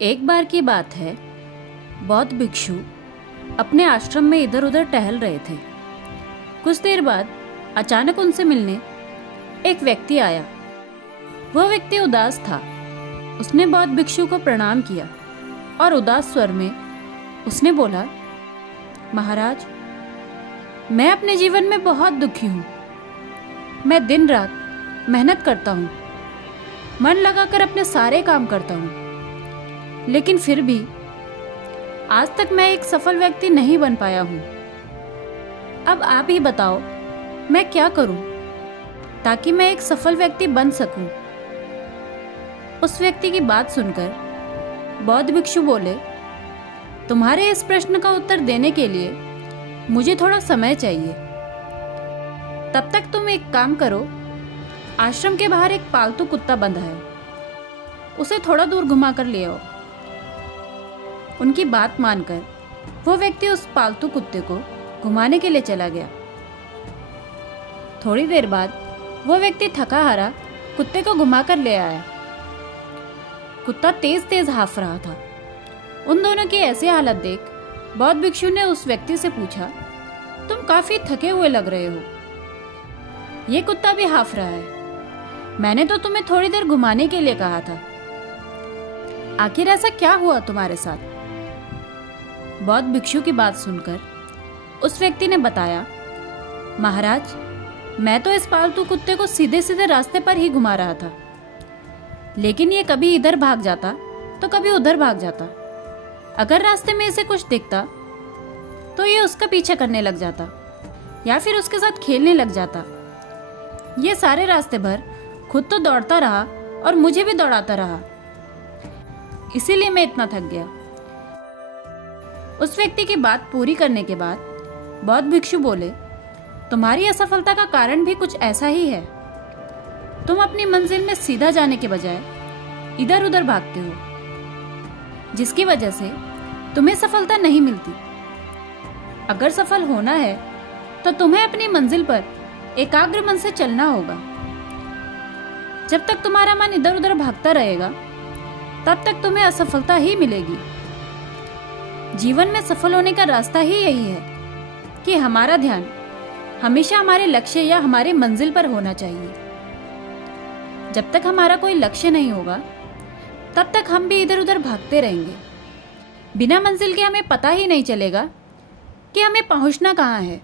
एक बार की बात है, बौद्ध भिक्षु अपने आश्रम में इधर उधर टहल रहे थे। कुछ देर बाद अचानक उनसे मिलने एक व्यक्ति आया। वह व्यक्ति उदास था। उसने बौद्ध भिक्षु को प्रणाम किया और उदास स्वर में उसने बोला, महाराज, मैं अपने जीवन में बहुत दुखी हूँ। मैं दिन रात मेहनत करता हूँ, मन लगाकर अपने सारे काम करता हूँ, लेकिन फिर भी आज तक मैं एक सफल व्यक्ति नहीं बन पाया हूँ। अब आप ही बताओ, मैं क्या करूँ ताकि मैं एक सफल व्यक्ति बन सकूं? उस व्यक्ति की बात सुनकर बौद्ध भिक्षु बोले, तुम्हारे इस प्रश्न का उत्तर देने के लिए मुझे थोड़ा समय चाहिए। तब तक तुम एक काम करो, आश्रम के बाहर एक पालतू कुत्ता बंधा है, उसे थोड़ा दूर घुमा कर ले आओ। उनकी बात मानकर वो व्यक्ति उस पालतू कुत्ते को घुमाने के लिए चला गया। थोड़ी देर बाद वो व्यक्ति थका हारा कुत्ते को घुमाकर ले आया। कुत्ता तेज तेज हाँफ रहा था। उन दोनों की ऐसी हालत देख बौद्ध भिक्षु ने उस व्यक्ति से पूछा, तुम काफी थके हुए लग रहे हो, ये कुत्ता भी हाँफ रहा है। मैंने तो तुम्हें थोड़ी देर घुमाने के लिए कहा था, आखिर ऐसा क्या हुआ तुम्हारे साथ? बौद्ध भिक्षु की बात सुनकर उस व्यक्ति ने बताया, महाराज, मैं तो इस पालतू कुत्ते को सीधे सीधे रास्ते पर ही घुमा रहा था, लेकिन ये कभी इधर भाग जाता तो कभी उधर भाग जाता। अगर रास्ते में इसे कुछ दिखता तो ये उसका पीछा करने लग जाता या फिर उसके साथ खेलने लग जाता। ये सारे रास्ते भर खुद तो दौड़ता रहा और मुझे भी दौड़ाता रहा, इसीलिए मैं इतना थक गया। उस व्यक्ति की बात पूरी करने के बाद बौद्ध भिक्षु बोले, तुम्हारी असफलता का कारण भी कुछ ऐसा ही है। तुम अपनी मंजिल में सीधा जाने के बजाय इधर उधर भागते हो, जिसकी वजह से तुम्हें सफलता नहीं मिलती। अगर सफल होना है तो तुम्हें अपनी मंजिल पर एकाग्र मन से चलना होगा। जब तक तुम्हारा मन इधर उधर भागता रहेगा तब तक तुम्हें असफलता ही मिलेगी। जीवन में सफल होने का रास्ता ही यही है कि हमारा ध्यान हमेशा हमारे लक्ष्य या हमारे मंजिल पर होना चाहिए। जब तक हमारा कोई लक्ष्य नहीं होगा तब तक हम भी इधर उधर भागते रहेंगे। बिना मंजिल के हमें पता ही नहीं चलेगा कि हमें पहुंचना कहाँ है।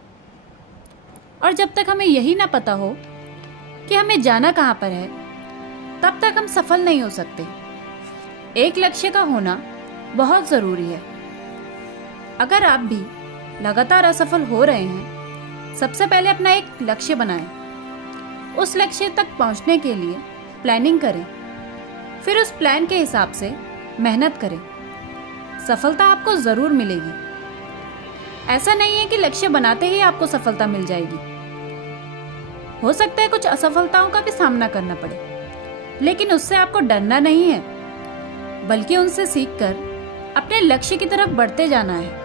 और जब तक हमें यही ना पता हो कि हमें जाना कहाँ पर है, तब तक हम सफल नहीं हो सकते। एक लक्ष्य का होना बहुत जरूरी है। अगर आप भी लगातार असफल हो रहे हैं, सबसे पहले अपना एक लक्ष्य बनाएं। उस लक्ष्य तक पहुंचने के लिए प्लानिंग करें, फिर उस प्लान के हिसाब से मेहनत करें। सफलता आपको जरूर मिलेगी। ऐसा नहीं है कि लक्ष्य बनाते ही आपको सफलता मिल जाएगी। हो सकता है कुछ असफलताओं का भी सामना करना पड़े, लेकिन उससे आपको डरना नहीं है, बल्कि उनसे सीखकर अपने लक्ष्य की तरफ बढ़ते जाना है।